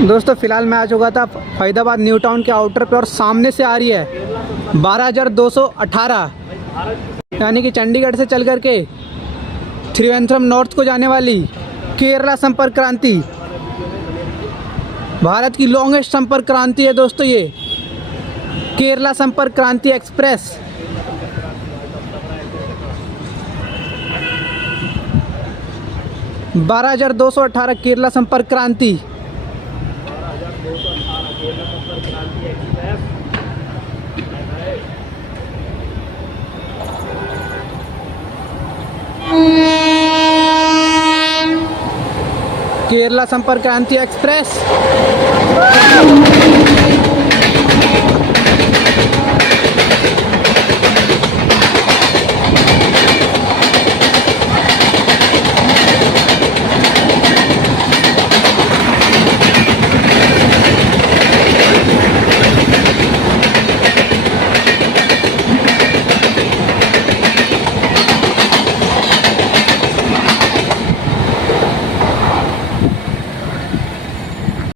दोस्तों फिलहाल मैं आ चुका था फरीदाबाद न्यू टाउन के आउटर पे और सामने से आ रही है 12,218 यानी कि चंडीगढ़ से चल कर के त्रिवेंद्रम नॉर्थ को जाने वाली केरला संपर्क क्रांति। भारत की लॉन्गेस्ट संपर्क क्रांति है दोस्तों ये केरला संपर्क क्रांति एक्सप्रेस। बारह 1218 केरला संपर्क क्रांति। केरला संपर्क क्रांति एक्सप्रेस।